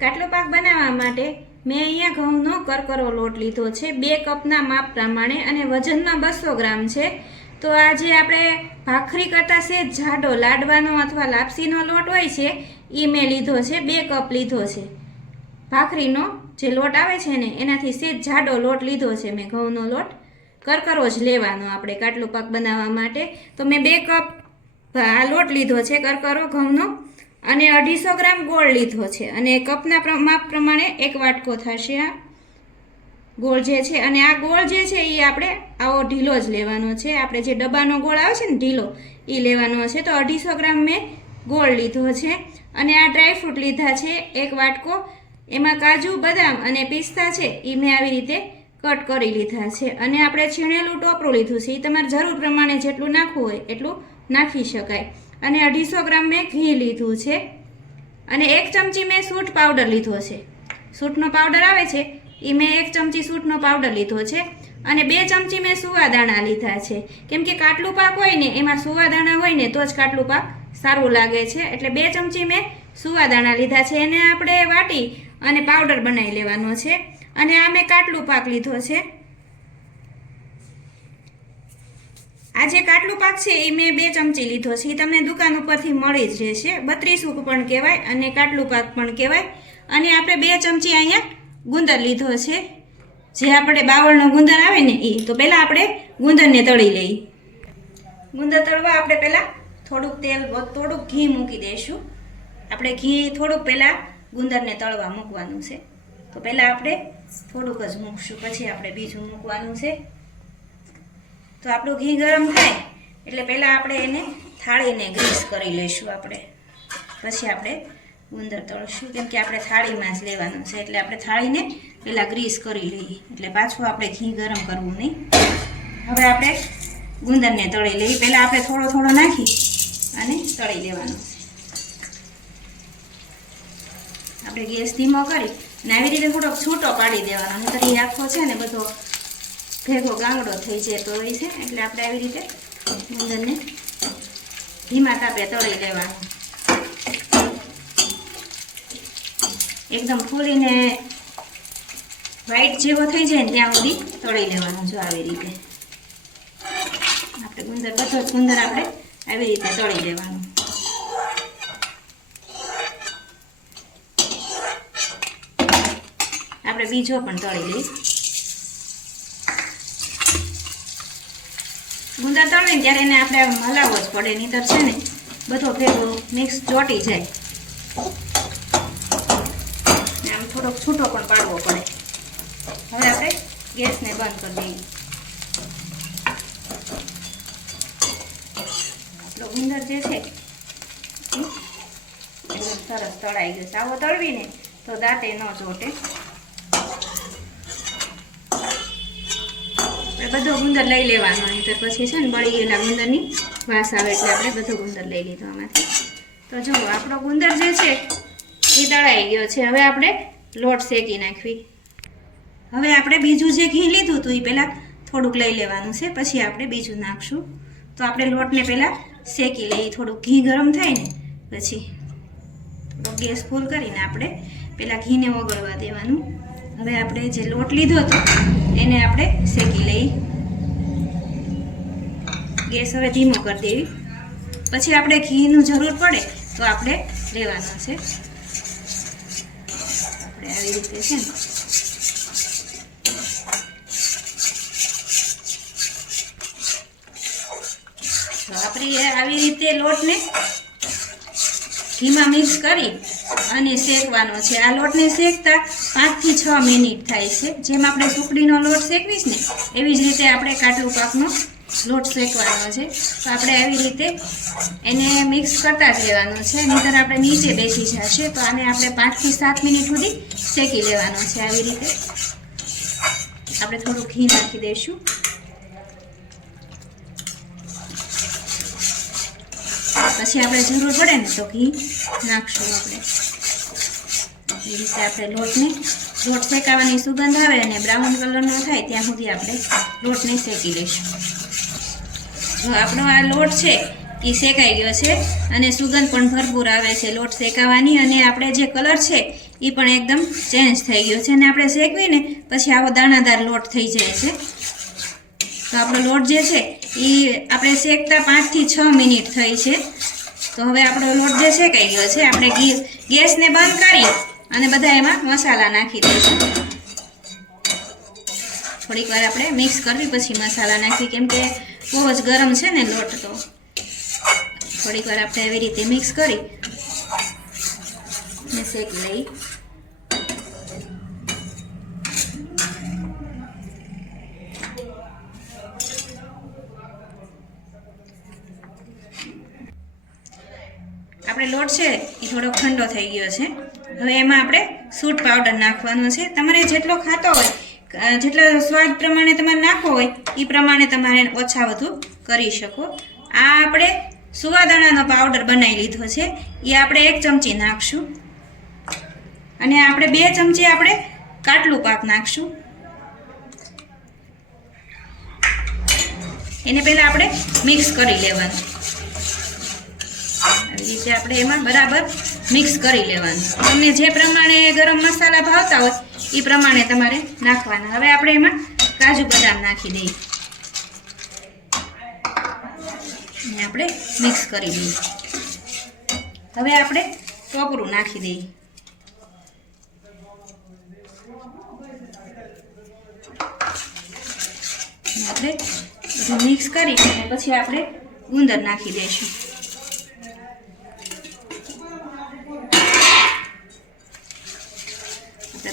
કાટલો પાક બનાવવા માટે મેં અહીંયા ઘઉંનો કરકરો લોટ લીધો છે 2 કપના માપ પ્રમાણે અને વજનમાં 200 ગ્રામ છે। તો આજે આપણે ભાખરી કરતા છે જાડો લાડવાનો અથવા લાપસીનો લોટ હોય છે એ મેં લીધો છે 2 કપ લીધો છે। ભાખરીનો જે લોટ આવે છે ને એનાથી સેજ જાડો લોટ લીધો છે મેં। ઘઉંનો લોટ કરકરો જ લેવાનો આપણે કાટલો પાક બનાવવા માટે। તો મેં 2 કપ આ લોટ લીધો છે કરકરો ઘઉંનો અને 250 ગ્રામ ગોળ લીધો છે અને કપના માપ પ્રમાણે 1 વાટકો થશે આ ગોળ જે છે। અને આ ગોળ જે છે એ આપણે આવો ઢીલો જ લેવાનો છે। આપણે જે ડબ્બાનો ગોળ આવે છે ને ઢીલો એ લેવાનો છે। તો 250 ગ્રામ મેં ગોળ લીધો છે અને આ ડ્રાયફ્રૂટ લીધા છે 1 વાટકો। એમાં કાજુ બદામ અને પિસ્તા છે એ મેં આવી રીતે કટ કરી લીધા છે અને આપણે છીણેલું ટોપરું લીધું છે। એ તમારે જરૂર પ્રમાણે જેટલું નાખવું હોય એટલું નાખી શકાય। અને 250 ગ્રામ મેં ઘી લીધું છે અને 1 ચમચી મેં સૂંઠ પાવડર લીધો છે। સૂંઠનો પાવડર આવે છે એ મેં 1 ચમચી સૂંઠનો પાવડર લીધો છે અને 2 ચમચી મેં સુવાદાણા લીધા છે। કેમ કે કાટલું પાક હોય ને એમાં સુવાદાણા હોય ને તો જ કાટલું પાક સારું લાગે છે, એટલે 2 ચમચી મેં સુવાદાણા લીધા છે। એને આપણે વાટી અને પાવડર બનાવી લેવાનો છે। અને આ મેં કાટલું પાક લીધો છે। આ જે કાટલું પાક છે એ મેં 2 ચમચી લીધો છે। એ તમને દુકાન ઉપરથી મળી જ રહેશે। 32 પણ કહેવાય અને કાટલું પાક પણ કહેવાય। અને આપણે 2 ચમચી અહીંયા ગુંદર લીધો છે, જે આપણે બાવળનો ગુંદર આવે ને એ। તો પહેલાં આપણે ગુંદરને તળી લઈએ। ગુંદર તળવા આપણે પહેલાં થોડુંક તેલ થોડુંક ઘી મૂકી દઈશું। આપણે ઘી થોડુંક પહેલાં ગુંદરને તળવા મૂકવાનું છે। તો પહેલાં આપણે થોડુંક જ મૂકશું, પછી આપણે બીજું મૂકવાનું છે। તો આપણું ઘી ગરમ થાય એટલે પહેલાં આપણે એને થાળીને ગ્રીસ કરી લઈશું આપણે, પછી આપણે ગુંદર તળશું। કેમ કે આપણે થાળીમાં જ લેવાનું છે એટલે આપણે થાળીને પહેલાં ગ્રીસ કરી લઈએ, એટલે પાછું આપણે ઘી ગરમ કરવું નહીં। હવે આપણે ગુંદરને તળી લઈએ। પહેલાં આપણે થોડો થોડો નાખી અને તળી લેવાનું છે। આપણે ગેસ ધીમો કરી અને આવી રીતે થોડોક છૂટો પાડી દેવાનો, નહીંતર એ આખો છે ને બધો ભેગો ગાંગડો થઈ જતો હોય છે। એટલે આપણે આવી રીતે ગુંદરને ધીમા તાપે તળી લેવાનું। એકદમ ફૂલીને વ્હાઈટ જેવો થઈ જાય ને ત્યાં સુધી તળી લેવાનું। જો આવી રીતે આપણે ગુંદર બધો જ ગુંદર આપણે આવી રીતે તળી લેવાનું। આપણે બીજો પણ તળી લઈએ। ગુંદર તળે ને ત્યારે એને આપણે હલાવવો જ પડે, નહીંતર છે ને બધો ભેગો મિક્સ ચોંટી જાય। આમ થોડોક છૂટો પણ પાડવો પડે। હવે આપણે ગેસને બંધ કરી દઈએ। આપણો ગુંદર જે છે એકદમ સરસ તળાઈ ગયો છે। આવો તળવીને તો દાંતે ન ચોટે। બધો ગુંદર લઈ લેવાનો, નહીં તો પછી છે ને બળી ગયેલા ગુંદરની વાસ આવે, એટલે આપણે બધો ગુંદર લઈ લીધો આમાંથી। તો જુઓ આપણો ગુંદર જે છે એ તળાઈ ગયો છે। હવે આપણે લોટ શેકી નાખવી। હવે આપણે બીજું જે ઘી લીધું હતું એ પહેલાં થોડુંક લઈ લેવાનું છે, પછી આપણે બીજું નાખશું। તો આપણે લોટને પહેલાં શેકી લઈએ। થોડુંક ઘી ગરમ થાય ને પછી થોડો ગેસ ફૂલ કરીને આપણે પહેલાં ઘીને ઓગળવા દેવાનું। હવે આપણે જે લોટ લીધો હતો એને આપણે શેકી લઈએ। ગેસ હવે ધીમો કરી દેવી। પછી આપણે ઘીનું જરૂર પડે તો આપણે લેવાનું છે। આપણે આવી રીતે છે ને તો આપણે આવી રીતે લોટને ઘીમાં મિક્સ કરી અને શેકવાનો છે। આ લોટને શેકતા 5 થી 6 મિનિટ થાય છે। જેમ આપણે સુખડીનો લોટ શેકવીશ ને એવી જ રીતે આપણે કાટલું પાકનો લોટ શેકવાનો છે। તો આપણે આવી રીતે એને મિક્સ કરતા જ રહેવાનું છે, નહીંતર આપણે નીચે બેસી જશે। તો આને આપણે 5 થી 7 મિનિટ સુધી શેકી લેવાનો છે। આવી રીતે આપણે થોડું ઘી નાખી દઈશું। પછી આપણે જરૂર પડે ને તો ઘી નાખશું આપણે। એ રીતે આપણે લોટ શેકાવાની સુગંધ આવે અને બ્રાઉન કલરનો થાય ત્યાં સુધી આપણે લોટને શેકી લઈશું। જો આપણો આ લોટ છે એ શેકાઈ ગયો છે અને સુગંધ પણ ભરપૂર આવે છે લોટ શેકાવાની, અને આપણે જે કલર છે એ પણ એકદમ ચેન્જ થઈ ગયો છે. અને આપણે શેકવીને પછી આવો દાણાદાર લોટ થઈ જાય છે. તો આપણો લોટ જે છે એ આપણે શેકતા 5 થી 6 મિનિટ થઈ છે. તો હવે આપણો લોટ જે શેકાઈ ગયો છે, આપણે ગેસને બંધ કરી અને બધા એમાં મસાલા નાખી દઈશું. થોડીક વાર આપણે મિક્સ કરવી પછી મસાલા નાખી, કેમ કે બહુ જ ગરમ છે ને લોટ. તો થોડીક વાર આપણે આવી રીતે મિક્સ કરી ને શેકી લઈ. આપણે લોટ છે એ થોડોક ઠંડો થઈ ગયો છે. હવે એમાં આપણે સૂંઠ પાવડર નાખવાનો છે. તમારે જેટલો ખાતો હોય, જેટલો સ્વાદ પ્રમાણે તમારે નાખવો હોય એ પ્રમાણે તમારે ઓછા વધુ કરી શકો. આ આપણે સુવાદાણાનો પાવડર બનાવી લીધો છે, એ આપણે 1 ચમચી નાખશું. અને આપણે 2 ચમચી આપણે કાટલું પાક નાખશું. એને પહેલાં આપણે મિક્સ કરી લેવાનું. આવી રીતે આપણે એમાં બરાબર મિક્સ કરી લેવાનું. તમને જે પ્રમાણે ગરમ મસાલા ભાવતા હોય એ પ્રમાણે તમારે નાખવાના. હવે આપણે એમાં કાજુ બદામ નાખી દઈએ અને આપણે મિક્સ કરી દઈએ. હવે આપણે ટોપરું નાખી દઈએ. આપણે બધું મિક્સ કરી અને પછી આપણે ગુંદર નાખી દઈશું.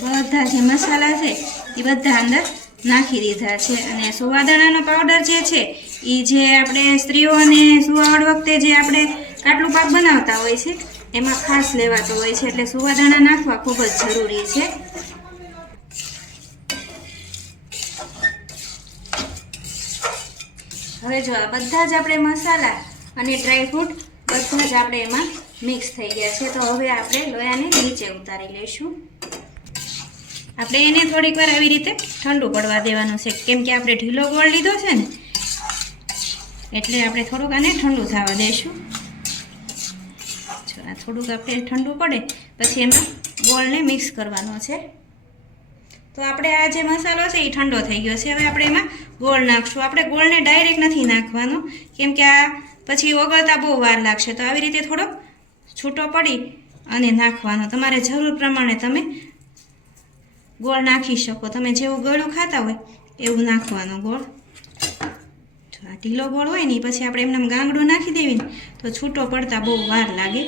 બધા જે મસાલા છે એ બધા અંદર નાખી દીધા છે. અને સુવાદાણાનો પાવડર જે છે એ જે આપણે સ્ત્રીઓ અને સુવાવડ વખતે જે આપણે કાટલું પાક બનાવતા હોય છે એમાં ખાસ લેવાતો હોય છે, એટલે સુવાદાણા નાખવા ખૂબ જ જરૂરી છે. હવે જો આ બધા જ આપણે મસાલા અને ડ્રાયફ્રૂટ બધા જ આપણે એમાં મિક્સ થઈ ગયા છે. તો હવે આપણે લોયાને નીચે ઉતારી લઈશું. આપણે એને થોડીક વાર આવી રીતે ઠંડુ પડવા દેવાનું છે, કેમ કે આપણે ઢીલો ગોળ લીધો છે ને, એટલે આપણે થોડુંક આને ઠંડુ થવા દઈશું. આ થોડુંક આપણે ઠંડુ પડે પછી એમાં ગોળને મિક્સ કરવાનો છે. તો આપણે આ જે મસાલો છે એ ઠંડો થઈ ગયો છે. હવે આપણે એમાં ગોળ નાખશું. આપણે ગોળને ડાયરેક્ટ નથી નાખવાનો, કેમ કે આ પછી ઓગળતા બહુ વાર લાગશે. તો આવી રીતે થોડોક છૂટો પડી અને નાખવાનો. તમારે જરૂર પ્રમાણે તમે ગોળ નાખી શકો. તમે જેવું ગળું ખાતા હોય એવું નાખવાનો ગોળ. જો આ ઢીલો ગોળ હોય ને પછી આપણે એમને ગાંગડું નાખી દેવી ને તો છૂટો પડતા બહુ વાર લાગે.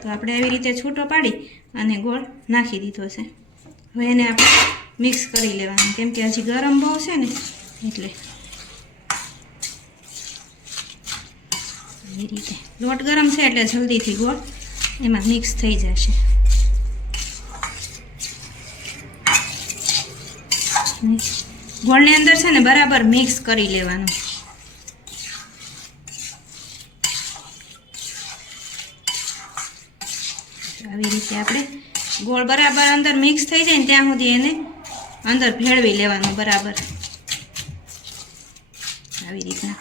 તો આપણે આવી રીતે છૂટો પાડી અને ગોળ નાખી દીધો છે. હવે એને આપણે મિક્સ કરી લેવાનું, કેમ કે હજી ગરમ બહુ છે ને એટલે. એ રીતે લોટ ગરમ છે એટલે જલ્દીથી ગોળ એમાં મિક્સ થઈ જશે. ગોળની અંદર છે ને બરાબર મિક્સ કરી લેવાનું. આવી રીતે આપણે ગોળ બરાબર અંદર મિક્સ થઈ જાય ને ત્યાં સુધી એને અંદર ભેળવી લેવાનું બરાબર. આવી રીતના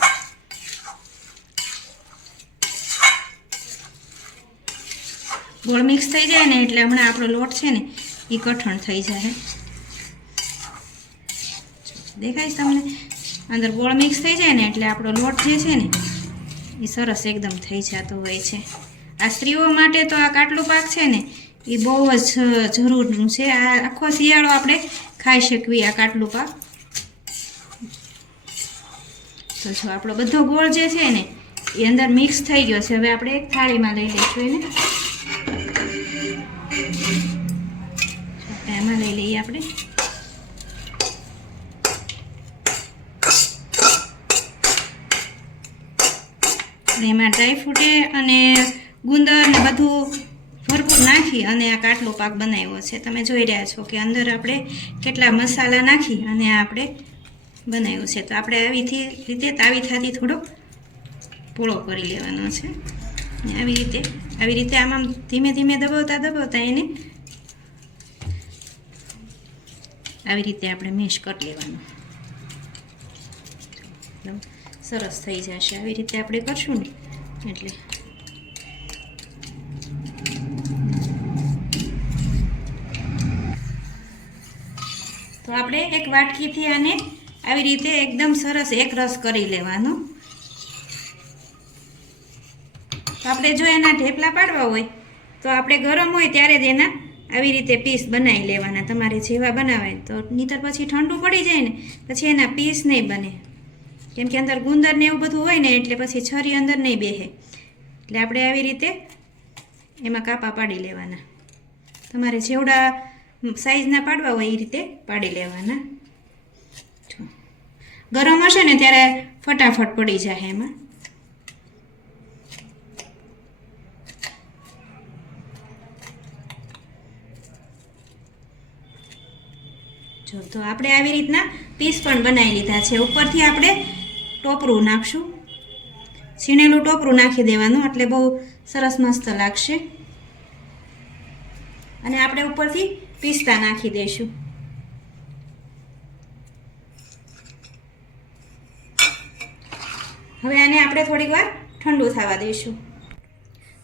ગોળ મિક્સ થઈ જાય ને એટલે હમણાં આપણો લોટ છે ને એ કઠણ થઈ જાય. દેખાય તમને? અંદર ગોળ મિક્સ થઈ જાય ને એટલે આપણો લોટ જે છે ને એ સરસ એકદમ થઈ જતો હોય છે. આ સ્ત્રીઓ માટે તો આ કાટલું પાક છે ને એ બહુ જ જરૂરનું છે. આ આખો શિયાળો આપણે ખાઈ શકીએ આ કાટલું પાક. તો જો આપણો બધો ગોળ જે છે ને એ અંદર મિક્સ થઈ ગયો છે. હવે આપણે એક થાળીમાં લઈ લઈશું એને. એમાં લઈ લઈએ આપણે. એમાં ડ્રાયફ્રૂટે અને ગુંદર ને બધું ભરપૂર નાખી અને આ કાટલો પાક બનાવ્યો છે. તમે જોઈ રહ્યા છો કે અંદર આપણે કેટલા મસાલા નાખી અને આ આપણે બનાવ્યું છે. તો આપણે આવી તાવીથાથી થોડોક પોળો કરી લેવાનો છે. આવી રીતે આમાં ધીમે ધીમે દબાવતા એને આવી રીતે આપણે મેશ કરી લેવાનું. સરસ થઈ જશે. આવી રીતે આપણે કરશું ને એટલે તો આપણે એક વાટકીથી આને આવી રીતે એકદમ સરસ એક રસ કરી લેવાનો. તો આપણે જો એના ઢેપલા પાડવા હોય તો આપણે ગરમ હોય ત્યારે જ એના આવી રીતે પીસ બનાવી લેવાના. તમારે જેવા બનાવાય તો નહીંતર પછી ઠંડુ પડી જાય ને પછી એના પીસ નહીં બને, કેમ કે અંદર ગુંદર ને એવું બધું હોય ને એટલે પછી છરી અંદર નહીં બેસે. એટલે આપણે આવી રીતે એમાં કાપા પાડી લેવાના. તમારે જેવડા સાઈઝના પાડવા હોય એ રીતે પાડી લેવાના. ગરમ હશે ને ત્યારે ફટાફટ પડી જાય એમાં. તો આપણે આવી રીતના પીસ પણ બનાવી લીધા છે. ઉપરથી આપણે ટોપરું નાખશું, છીણેલું ટોપરું નાખી દેવાનું એટલે બહુ સરસ મસ્ત લાગશે. અને આપણે ઉપરથી પિસ્તા નાખી દઈશું. હવે આને આપણે થોડીક વાર ઠંડુ થવા દઈશું.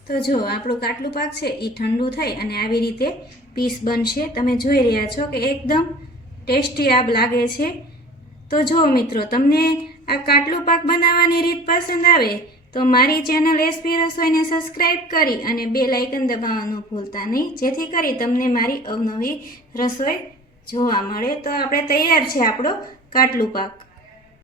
તો જો આપણું કાટલું પાક છે એ ઠંડુ થઈ અને આવી રીતે પીસ બનશે. તમે જોઈ રહ્યા છો કે એકદમ ટેસ્ટી આબ લાગે છે. તો જો મિત્રો, તમને આ કાટલું પાક બનાવવાની રીત પસંદ આવે તો મારી ચેનલ એસપી રસોઈને સબસ્ક્રાઈબ કરી અને બેલ આઇકન દબાવવાનું ભૂલતા નહીં, જેથી કરી તમને મારી અવનવી રસોઈ જોવા મળે. તો આપણે તૈયાર છે આપણો કાટલું પાક.